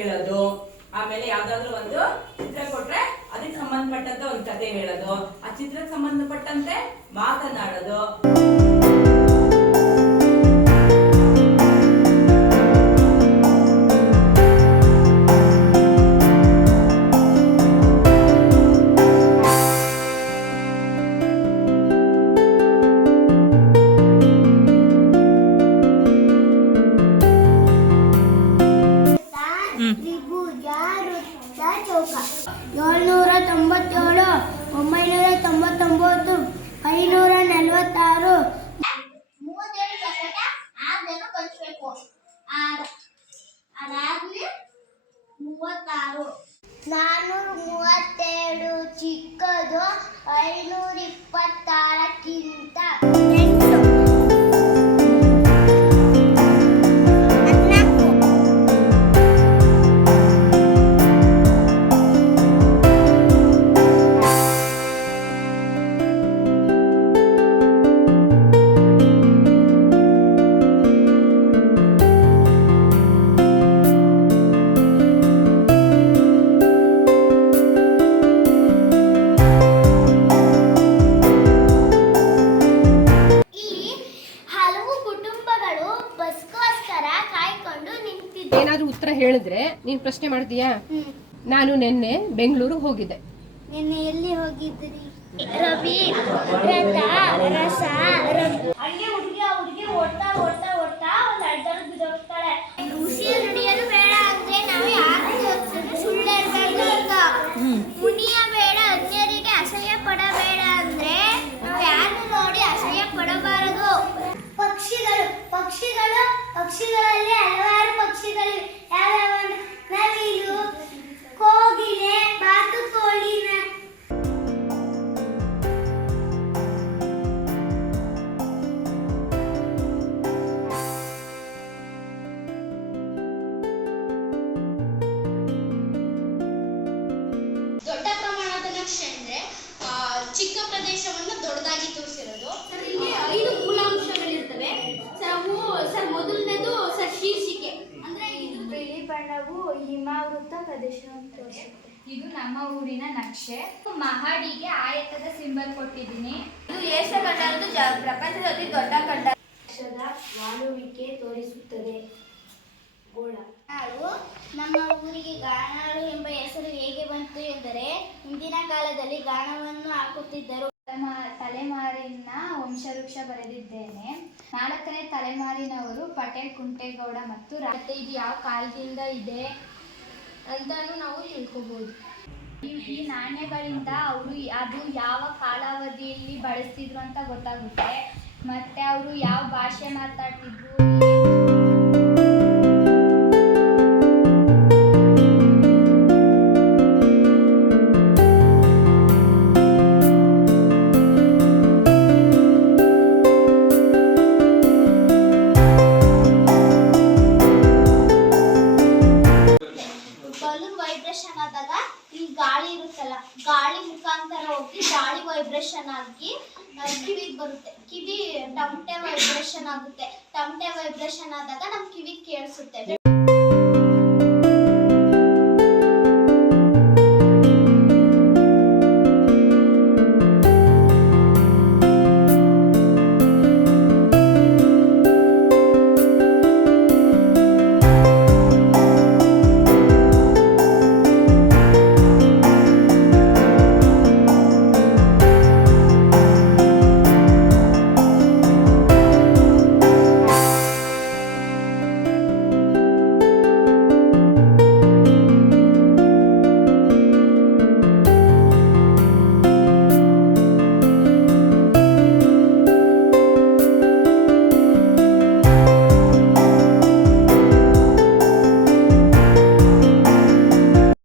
ಹೇಳೋದು, ಆಮೇಲೆ ಯಾವ್ದಾದ್ರು ಒಂದು ಚಿತ್ರ ಕೊಟ್ರೆ ಅದಕ್ಕೆ ಸಂಬಂಧಪಟ್ಟಂತ ಒಂದು ಕತೆ ಹೇಳೋದು, ಆ ಚಿತ್ರಕ್ಕೆ ಸಂಬಂಧಪಟ್ಟಂತೆ ಮಾತನಾಡೋದು. ಚೌಕ 797, 999, 546, 37 ಚಕಟ 6 ಜನ ಕಲಿಸ್ಬೇಕು. ಅದಾದ್ಮೇಲೆ 36, 437 ಚಿಕ್ಕದು 526ಕ್ಕಿಂತ 8. ಏನಾದ್ರೂ ಉತ್ತರ ಹೇಳಿದ್ರೆ ನೀನ್ ಪ್ರಶ್ನೆ ಮಾಡ್ತೀಯಾ? ನಾನು ನಿನ್ನೆ ಬೆಂಗಳೂರಿಗೆ ಹೋಗಿದ್ದೆ. ನಿನ್ನೆ ಎಲ್ಲಿ ಹೋಗಿದ್ರಿ? ರವಿ ರಥ ರಸ ಹಂಗೆ ಹುಡುಗಿ ಓಡ್ತಾ ಓಡ್ತಾ ಓಡ್ತಾ ಒಂದು ಅಡ್ಡಾರು ಬಿದ್ದೋಗ್ತಾಳೆ. ಋಷಿಯ ನುಡಿಯಲು ಬೇಡ ಅಂದ್ರೆ ನಾವು ಯಾರು ಸುಳ್ಳು ಹೇಳ್ಬಾರ್ದು. ಈಗ ಮುನಿಯ ಬೇಡ ಅನ್ಯರಿಗೆ ಅಸಹ್ಯ ಪಡಬೇಡ ಅಂದ್ರೆ ನಾವು ಯಾರನ್ನು ನೋಡಿ ಅಸಹ್ಯ ಪಡಬಾರದು. ಪಕ್ಷಿಗಳಲ್ಲಿ ಹಲವಾರು ಪಕ್ಷಿಗಳು ಯಾವ್ಯಾವ? ನವಿಲು, ಕೋಗಿಲೆ, ಬಾತುಕೋಳಿ. ದೊಡ್ಡ ಪ್ರಮಾಣದ ನಕ್ಷೆ ಅಂದ್ರೆ ಚಿಕ್ಕ ಪ್ರದೇಶವನ್ನು ದೊಡ್ಡದಾಗಿ ತೋರಿಸಿರೋದು. ಇಲ್ಲಿ 5 ಮೂಲಾಂಶಗಳಿರ್ತವೆ. ಮೊದಲನೇದು ಶೀರ್ಷಿಕೆ ಅಂದ್ರೆ ಇದು ಬಿಳಿ ಬಣ್ಣವು ಹಿಮಾವೃತ ಪ್ರದೇಶವನ್ನು ತೋರಿಸುತ್ತೆ. ಇದು ನಮ್ಮ ಊರಿನ ನಕ್ಷೆ. ಮಹಡಿಗೆ ಆಯತದ ಸಿಂಬಲ್ ಕೊಟ್ಟಿದ್ದೀನಿ. ಇದು ಏಷ್ಯಾ ಖಂಡದ್ದು ಪ್ರಪಂಚದ ಅತಿ ದೊಡ್ಡ ಖಂಡ. ವಾಲುವಿಕೆ ತೋರಿಸುತ್ತದೆ. ಗೋಳ. ನಾವು ನಮ್ಮ ಊರಿಗೆ ಗಾಣಾಳು ಎಂಬ ಹೆಸರು ಹೇಗೆ ಬಂತು ಎಂದರೆ ಹಿಂದಿನ ಕಾಲದಲ್ಲಿ ಗಾಣವನ್ನು ಹಾಕುತ್ತಿದ್ದರು. ತಲೆಮಾರಿನ ವಂಶವೃಕ್ಷ ಬರೆದಿದ್ದೇನೆ. 4ನೇ ತಲೆಮಾರಿನವರು ಪಟೇಲ್, ಕುಂಟೇಗೌಡ ಮತ್ತು ಇದು ಯಾವ ಕಾಲದಿಂದ ಇದೆ ಅಂತಾನು ನಾವು ತಿಳ್ಕೊಬಹುದು. ಈ ನಾಣ್ಯಗಳಿಂದ ಅವರು ಅದು ಯಾವ ಕಾಲಾವಧಿಯಲ್ಲಿ ಬಳಸ್ತಿದ್ರು ಅಂತ ಗೊತ್ತಾಗುತ್ತೆ. ಮತ್ತೆ ಅವರು ಯಾವ ಭಾಷೆ ಮಾತಾಡ್ತಿದ್ರು. ಬಲೂನ್ ವೈಬ್ರೇಷನ್ ಆದಾಗ ಈ ಗಾಳಿ ಇರುತ್ತಲ್ಲ, ಗಾಳಿ ಮುಖಾಂತರ ಹೋಗಿ ಗಾಳಿ ವೈಬ್ರೇಷನ್ ಆಗಿ ಕಿವಿಗೆ ಬರುತ್ತೆ. ಕಿವಿ ಟಮಟೆ ವೈಬ್ರೇಷನ್ ಆಗುತ್ತೆ. ಟಮಟೆ ವೈಬ್ರೇಷನ್ ಆದಾಗ ನಮ್ ಕಿವಿಗೆ ಕೇಳಿಸುತ್ತೆ.